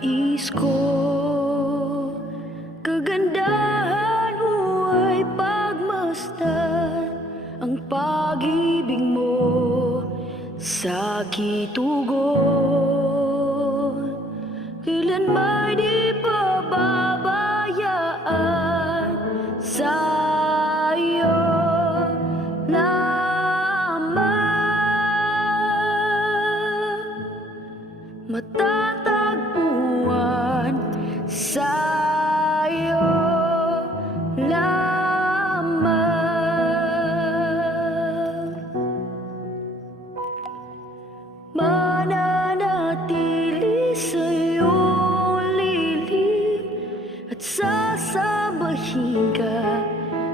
nais ko. Kagandahan mo ay pagmasdan, ang pag-ibig mo sa kitugon. Kailan may di pababayaan sa iyo lamang, matatagpuan sa iyo lamang. Mananatili sa iyong lilim at sasabahin ka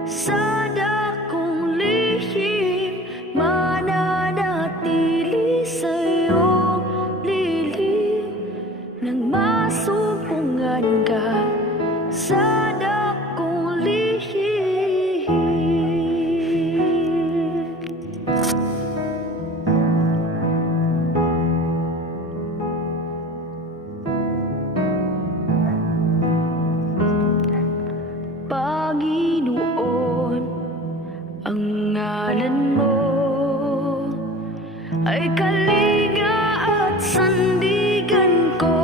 sa dakong lihim. Mananatili sa iyong lilim nang masumpungan ka sa dakong lihim. Panginoon, ang ngalan mo ay kalinga at sandigan ko.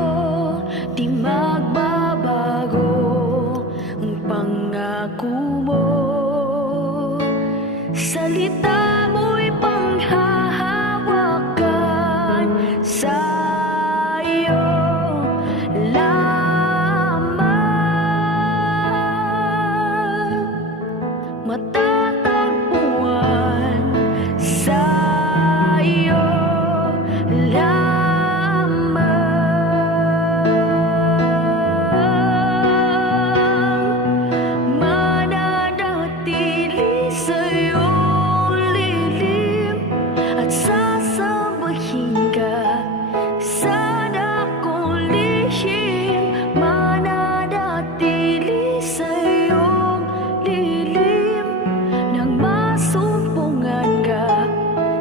Di magbabago ang pangako mo. Salita mo'y panghahawakan sa iyo lamang, matatagpuan sa iyo lamang. Mananatili sa iyong lilim at sasabahin ka sa dakong lihim. Mananatili sa iyong lilim nang masumpungan ka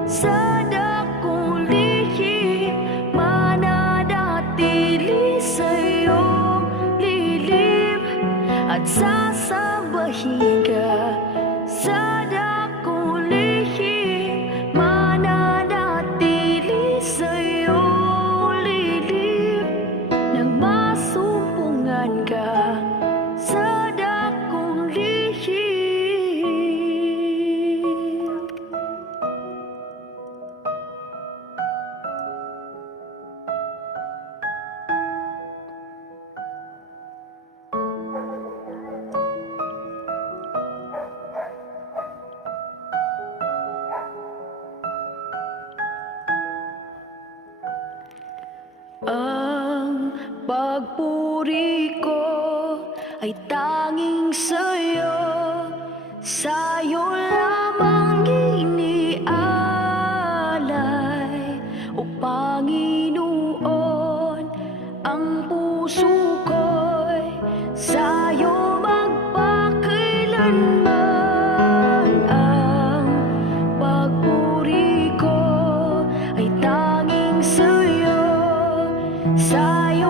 sa dakong lihim. Mananatili sa iyong lilim at sasabahin ka sa dakong lihim. Mananatili sa iyong lilim nang masumpungan ka sa dakong lihim. Ang pagpuri ko ay tanging sa'yo, sa'yo lamang inialay. O Panginoon, ang puso ko'y sa'yo magpakailanman. Ang pagpuri ko ay tanging sa'yo, sa'yo